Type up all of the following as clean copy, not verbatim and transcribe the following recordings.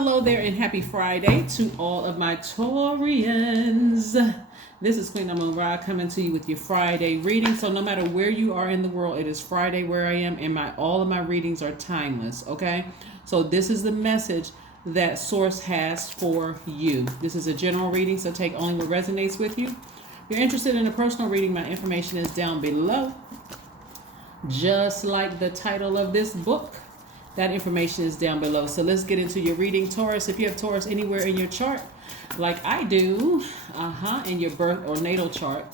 hello there, and happy Friday to all of my Taurians. This is Queen Amun Ra coming to you with your Friday reading. So no matter where you are in the world, it is Friday where I am, and all of my readings are timeless. Okay, so this is the message that Source has for you. This is a general reading, so take only what resonates with you. If you're interested in a personal reading, my information is down below, just like the title of this book. That information is down below. So let's get into your reading, Taurus. If you have Taurus anywhere in your chart, like I do, in your birth or natal chart,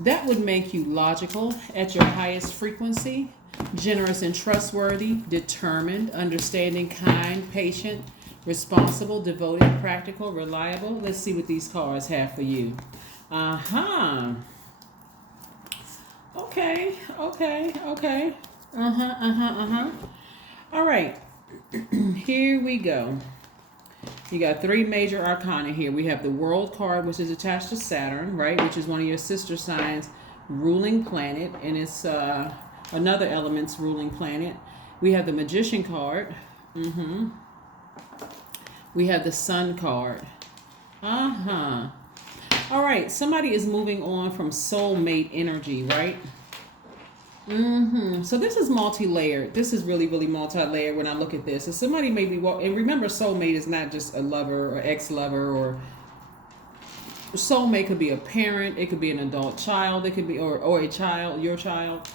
that would make you logical at your highest frequency, generous and trustworthy, determined, understanding, kind, patient, responsible, devoted, practical, reliable. Let's see what these cards have for you. Okay. All right, here we go. You got three major arcana here. We have the World card, which is attached to Saturn, right? Which is one of your sister signs' ruling planet, and it's another element's ruling planet. We have the Magician card. We have the Sun card. All right, somebody is moving on from soulmate energy, right? So this is multi-layered. This is really, really multi-layered when I look at this. So somebody may be, and remember, soulmate is not just a lover or ex-lover, or soulmate could be a parent. It could be an adult child. It could be, or a child, your child.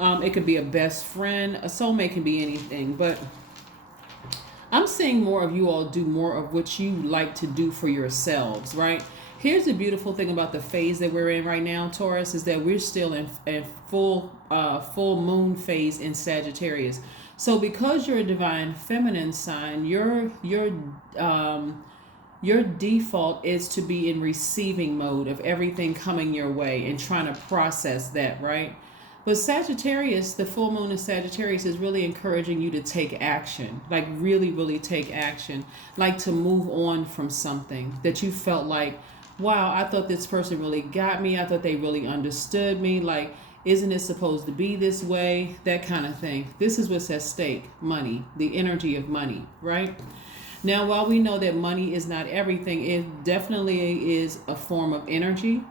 It could be a best friend. A soulmate can be anything, but I'm seeing more of you all do more of what you like to do for yourselves, right? Here's the beautiful thing about the phase that we're in right now, Taurus, is that we're still in full moon phase in Sagittarius. So because you're a divine feminine sign, your default is to be in receiving mode of everything coming your way and trying to process that, right? But Sagittarius, the full moon in Sagittarius, is really encouraging you to take action, like really, really take action, like to move on from something that you felt like, wow, I thought this person really got me. I thought they really understood me. Like, isn't it supposed to be this way? That kind of thing. This is what's at stake. Money, the energy of money, right? Now, while we know that money is not everything, it definitely is a form of energy.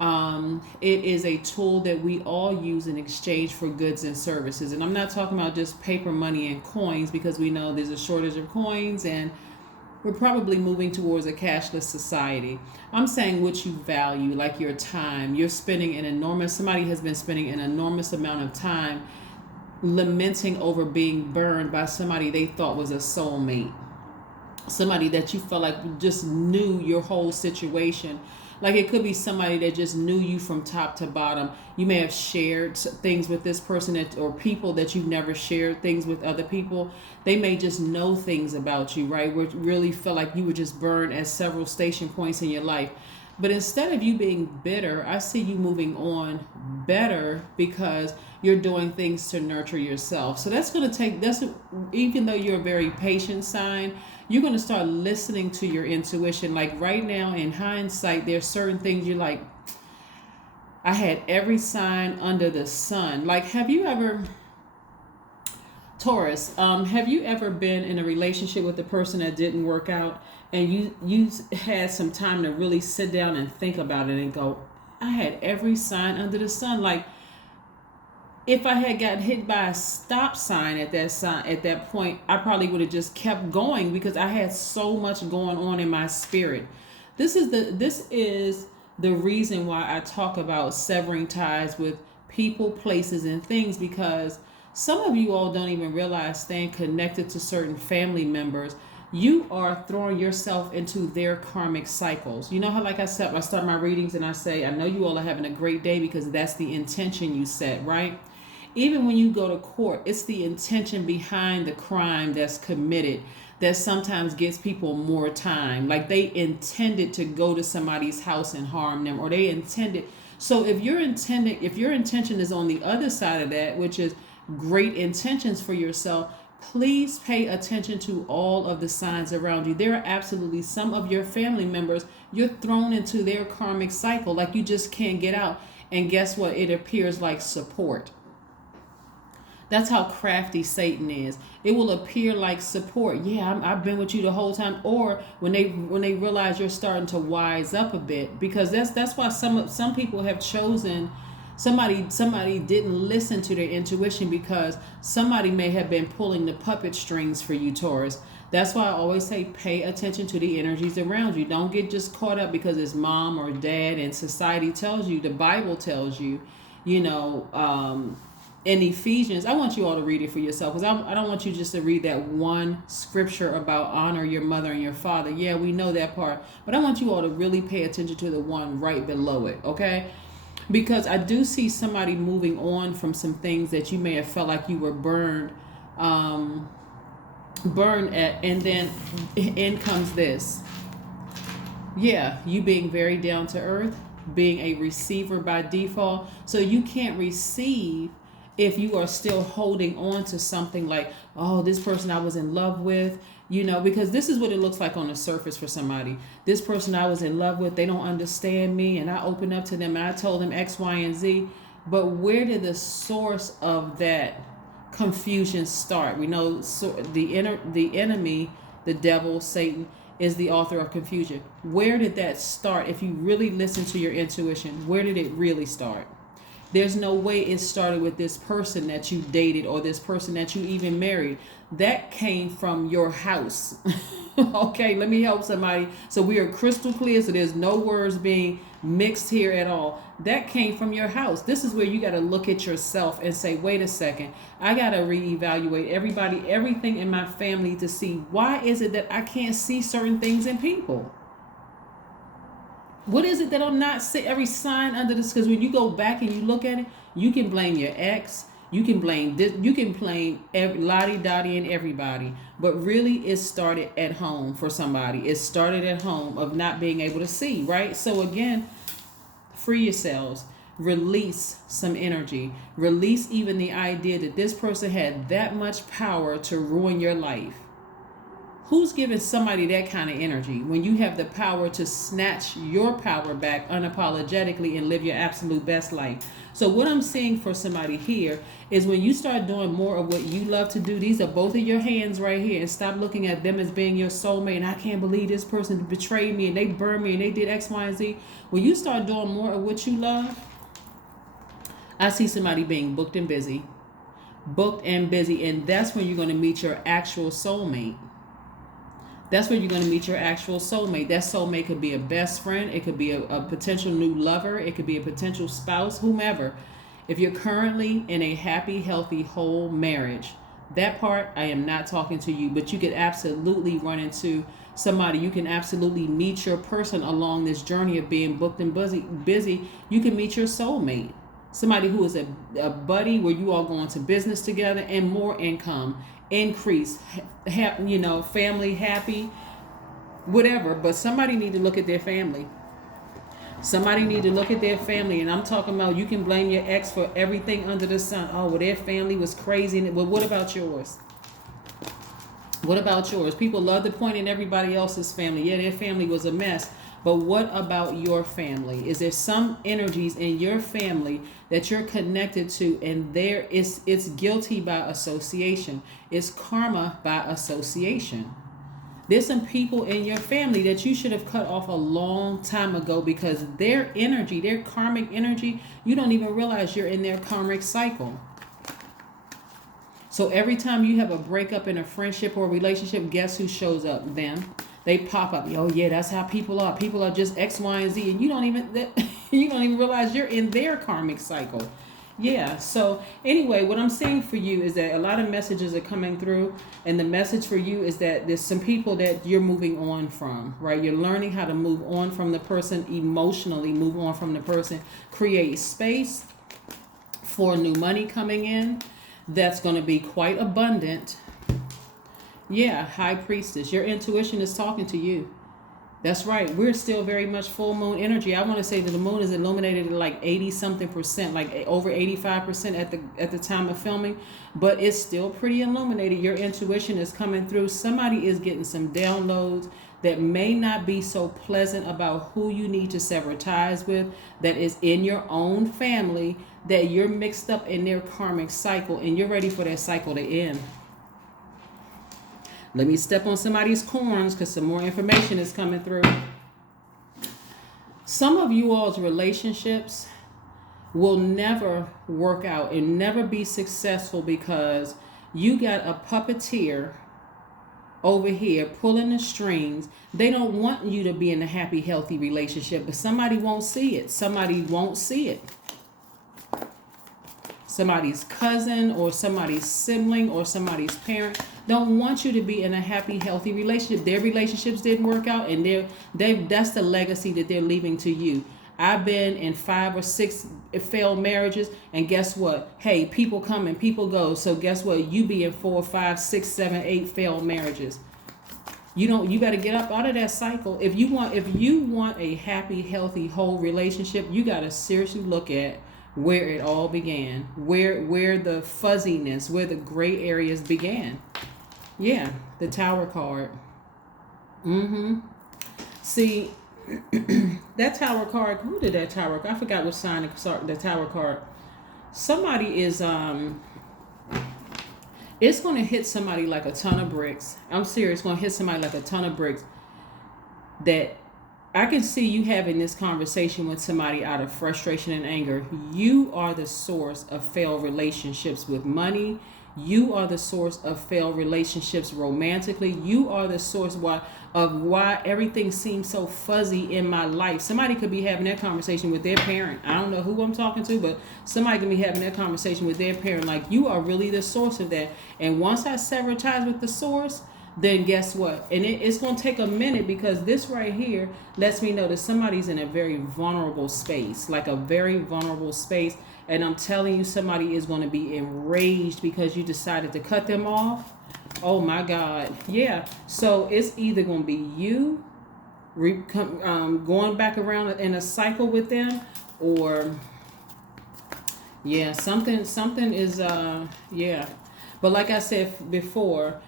It is a tool that we all use in exchange for goods and services. And I'm not talking about just paper money and coins, because we know there's a shortage of coins and we're probably moving towards a cashless society. I'm saying what you value, like your time. You're spending somebody has been spending an enormous amount of time lamenting over being burned by somebody they thought was a soulmate. Somebody that you felt like just knew your whole situation. Like, it could be somebody that just knew you from top to bottom. You may have shared things with this person, or people that you've never shared things with other people. They may just know things about you, right? Where it really felt like you were just burned at several station points in your life. But instead of you being bitter, I see you moving on better because you're doing things to nurture yourself. So even though you're a very patient sign, you're going to start listening to your intuition. Like right now, in hindsight, there's certain things you're like, I had every sign under the sun. Like, have you ever, Taurus, have you ever been in a relationship with a person that didn't work out, and you had some time to really sit down and think about it and go, I had every sign under the sun? Like, if I had gotten hit by a stop sign at that point, I probably would have just kept going because I had so much going on in my spirit. This is the reason why I talk about severing ties with people, places, and things, because some of you all don't even realize staying connected to certain family members, you are throwing yourself into their karmic cycles. You know how, like I said, I start my readings and I say, I know you all are having a great day because that's the intention you set, right? Even when you go to court, it's the intention behind the crime that's committed that sometimes gets people more time. Like, they intended to go to somebody's house and harm them, or they intended. So if your intention is on the other side of that, which is great intentions for yourself, please pay attention to all of the signs around you. There are absolutely some of your family members, you're thrown into their karmic cycle, like you just can't get out. And guess what? It appears like support. That's how crafty Satan is. It will appear like support. Yeah, I've been with you the whole time. Or when they realize you're starting to wise up a bit, because that's why some people have chosen somebody didn't listen to their intuition, because somebody may have been pulling the puppet strings for you, Taurus. That's why I always say pay attention to the energies around you. Don't get just caught up because it's mom or dad and society tells you, the Bible tells you, you know, in Ephesians. I want you all to read it for yourself, because I don't want you just to read that one scripture about honor your mother and your father. Yeah, we know that part. But I want you all to really pay attention to the one right below it, okay? Because I do see somebody moving on from some things that you may have felt like you were burned at, and then in comes this. Yeah, you being very down to earth, being a receiver by default. So you can't receive if you are still holding on to something like, oh, this person I was in love with, you know, because this is what it looks like on the surface for somebody. This person I was in love with, they don't understand me, and I opened up to them and I told them X, Y, and Z. But where did the source of that confusion start? We know the enemy, the devil, Satan, is the author of confusion. Where did that start? If you really listen to your intuition, where did it really start? There's no way it started with this person that you dated or this person that you even married. That came from your house. Okay, let me help somebody. So we are crystal clear, so there's no words being mixed here at all. That came from your house. This is where you got to look at yourself and say, wait a second, I got to reevaluate everything in my family to see, why is it that I can't see certain things in people? What is it that I'm not seeing? Every sign under this, because when you go back and you look at it, you can blame your ex, you can blame this, you can blame Lottie Dottie and everybody, but really it started at home for somebody. It started at home of not being able to see, right? So again, free yourselves, release some energy, release even the idea that this person had that much power to ruin your life. Who's giving somebody that kind of energy when you have the power to snatch your power back unapologetically and live your absolute best life? So what I'm seeing for somebody here is when you start doing more of what you love to do, these are both of your hands right here, and stop looking at them as being your soulmate. And I can't believe this person betrayed me and they burned me and they did X, Y, and Z. When you start doing more of what you love, I see somebody being booked and busy, and that's when you're going to meet your actual soulmate. That's where you're going to meet your actual soulmate. That soulmate could be a best friend. It could be a potential new lover. It could be a potential spouse, whomever. If you're currently in a happy, healthy, whole marriage, that part, I am not talking to you, but you could absolutely run into somebody. You can absolutely meet your person along this journey of being booked and busy. You can meet your soulmate. Somebody who is a buddy where you all go into business together, and more income, increase, family happy, whatever. But somebody need to look at their family. Somebody need to look at their family. And I'm talking about, you can blame your ex for everything under the sun. Oh, well, their family was crazy. Well, what about yours? What about yours? People love to point in everybody else's family. Yeah, their family was a mess. But what about your family? Is there some energies in your family that you're connected to, and it's guilty by association? It's karma by association. There's some people in your family that you should have cut off a long time ago, because their energy, their karmic energy, you don't even realize you're in their karmic cycle. So every time you have a breakup in a friendship or relationship, guess who shows up? Them. They pop up. Oh yeah, that's how people are. People are just X, Y, and Z, and you don't even realize you're in their karmic cycle. Yeah. So anyway, what I'm saying for you is that a lot of messages are coming through, and the message for you is that there's some people that you're moving on from, right? You're learning how to move on from the person emotionally, move on from the person, create space for new money coming in. That's going to be quite abundant. Yeah, High Priestess, your intuition is talking to you. That's right. We're still very much full moon energy. I want to say that the moon is illuminated at like 80 something percent, like over 85% at the time of filming, but it's still pretty illuminated. Your intuition is coming through. Somebody is getting some downloads that may not be so pleasant about who you need to sever ties with, that is in your own family, that you're mixed up in their karmic cycle and you're ready for that cycle to end. Let me step on somebody's corns because some more information is coming through. Some of you all's relationships will never work out and never be successful because you got a puppeteer over here pulling the strings. They don't want you to be in a happy, healthy relationship, but somebody won't see it. Somebody won't see it. Somebody's cousin or somebody's sibling or somebody's parent don't want you to be in a happy, healthy relationship. Their relationships didn't work out, and that's the legacy that they're leaving to you. I've been in 5 or 6 failed marriages, and guess what? Hey, people come and people go. So guess what? You be in 4, 5, 6, 7, 8 failed marriages. You got to get up out of that cycle. If you want a happy, healthy, whole relationship, you got to seriously look at where it all began, where the fuzziness, where the gray areas began. Yeah, the Tower card. See, that Tower card, who did that Tower card? I forgot what sign the Tower card. Somebody is, it's going to hit somebody like a ton of bricks. I'm serious, it's going to hit somebody like a ton of bricks. That I can see you having this conversation with somebody out of frustration and anger. You are the source of failed relationships with money. You are the source of failed relationships romantically. You are the source of why everything seems so fuzzy in my life. Somebody could be having that conversation with their parent. I don't know who I'm talking to, but somebody could be having that conversation with their parent. Like, you are really the source of that. And once I sever ties with the source, then guess what? And it's going to take a minute, because this right here lets me know that somebody's in a very vulnerable space, like a very vulnerable space. And I'm telling you, somebody is going to be enraged because you decided to cut them off. Oh my God. Yeah. So it's either going to be you going back around in a cycle with them, or yeah, something is, yeah. But like I said before,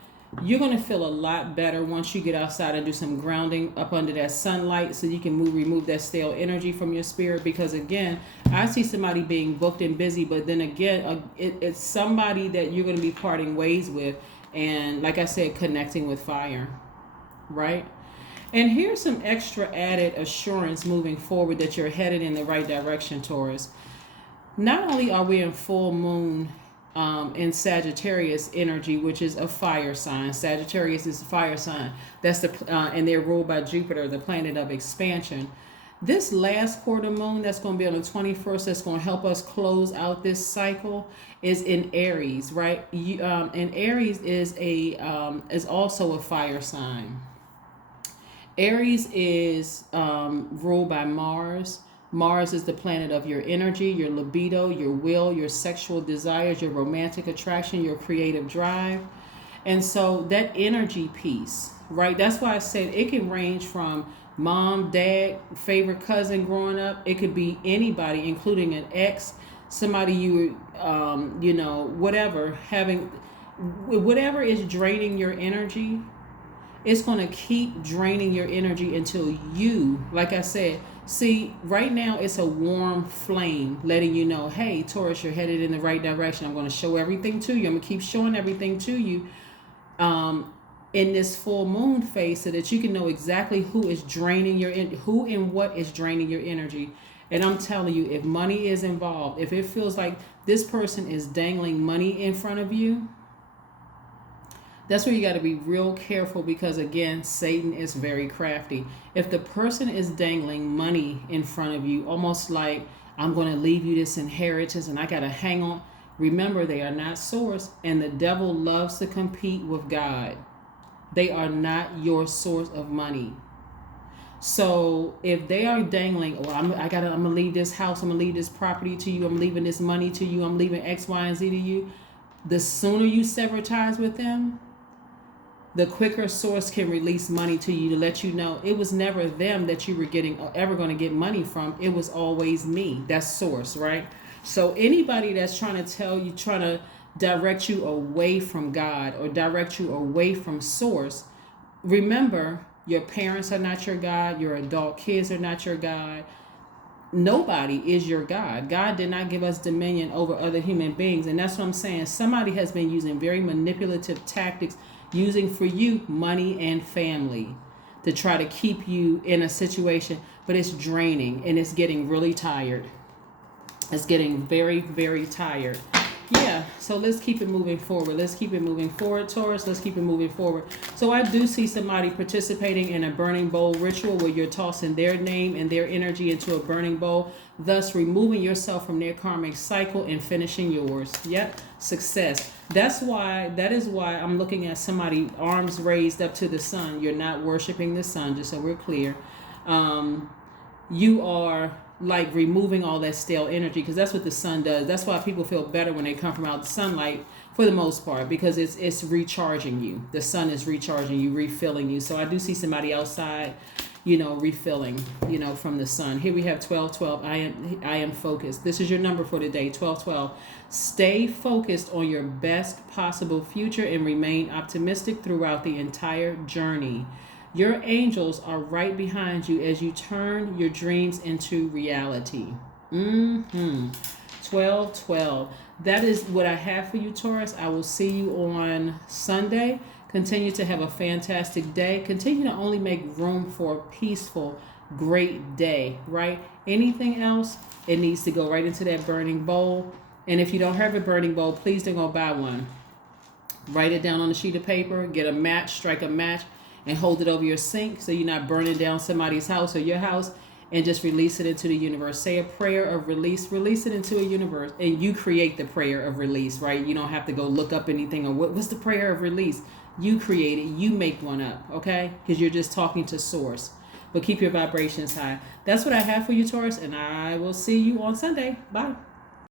you're going to feel a lot better once you get outside and do some grounding up under that sunlight, so you can remove that stale energy from your spirit. Because again, I see somebody being booked and busy, but then again, it's somebody that you're going to be parting ways with. And like I said, connecting with fire, right? And here's some extra added assurance moving forward that you're headed in the right direction, Taurus. Not only are we in full moon in Sagittarius energy, which is a fire sign. Sagittarius is a fire sign. That's and they're ruled by Jupiter, the planet of expansion. This last quarter moon that's going to be on the 21st, that's going to help us close out this cycle, is in Aries, right? And Aries is also a fire sign. Aries is ruled by Mars. Mars is the planet of your energy, your libido, your will, your sexual desires, your romantic attraction, your creative drive. And so that energy piece, right? That's why I said it can range from mom, dad, favorite cousin growing up. It could be anybody, including an ex, somebody whatever, whatever is draining your energy. It's going to keep draining your energy until you, like I said, see, right now it's a warm flame letting you know, hey, Taurus, you're headed in the right direction. I'm going to show everything to you. I'm going to keep showing everything to you in this full moon phase, so that you can know exactly who is draining who and what is draining your energy. And I'm telling you, if money is involved, if it feels like this person is dangling money in front of you, that's where you got to be real careful, because again, Satan is very crafty. If the person is dangling money in front of you, almost like, I'm going to leave you this inheritance and I got to hang on. Remember, they are not source, and the devil loves to compete with God. They are not your source of money. So if they are dangling, I'm going to leave this house, I'm going to leave this property to you, I'm leaving this money to you, I'm leaving X, Y, and Z to you, the sooner you sever ties with them, the quicker source can release money to you to let you know it was never them that you were getting or ever going to get money from. It was always me. That's source, right? So anybody that's trying to tell you, trying to direct you away from God or direct you away from source, remember, your parents are not your God. Your adult kids are not your God. Nobody is your God. God did not give us dominion over other human beings. And that's what I'm saying. Somebody has been using very manipulative tactics, using for you money and family to try to keep you in a situation, but it's draining and it's getting really tired. It's getting very, very tired. Yeah, so let's keep it moving forward. Let's keep it moving forward, Taurus. Let's keep it moving forward. So I do see somebody participating in a burning bowl ritual where you're tossing their name and their energy into a burning bowl, thus removing yourself from their karmic cycle and finishing yours. Yep, success. That is why I'm looking at somebody arms raised up to the sun. You're not worshiping the sun, just so we're clear. You are like removing all that stale energy, because that's what the sun does. That's why people feel better when they come from out the sunlight for the most part, because it's recharging you. The sun is recharging you, refilling you. So I do see somebody outside, refilling, from the sun. Here we have 1212. I am focused. This is your number for today, 1212. Stay focused on your best possible future and remain optimistic throughout the entire journey. Your angels are right behind you as you turn your dreams into reality. 1212. That is what I have for you, Taurus. I will see you on Sunday. Continue to have a fantastic day. Continue to only make room for a peaceful, great day, right? Anything else, it needs to go right into that burning bowl. And if you don't have a burning bowl, please don't go buy one. Write it down on a sheet of paper. Get a match, strike a match, and hold it over your sink so you're not burning down somebody's house or your house, and just release it into the universe. Say a prayer of release it into a universe, and you create the prayer of release, right? You don't have to go look up anything or what's the prayer of release. You create it, you make one up, okay? Because you're just talking to source. But keep your vibrations high. That's what I have for you, Taurus, and I will see you on Sunday. Bye.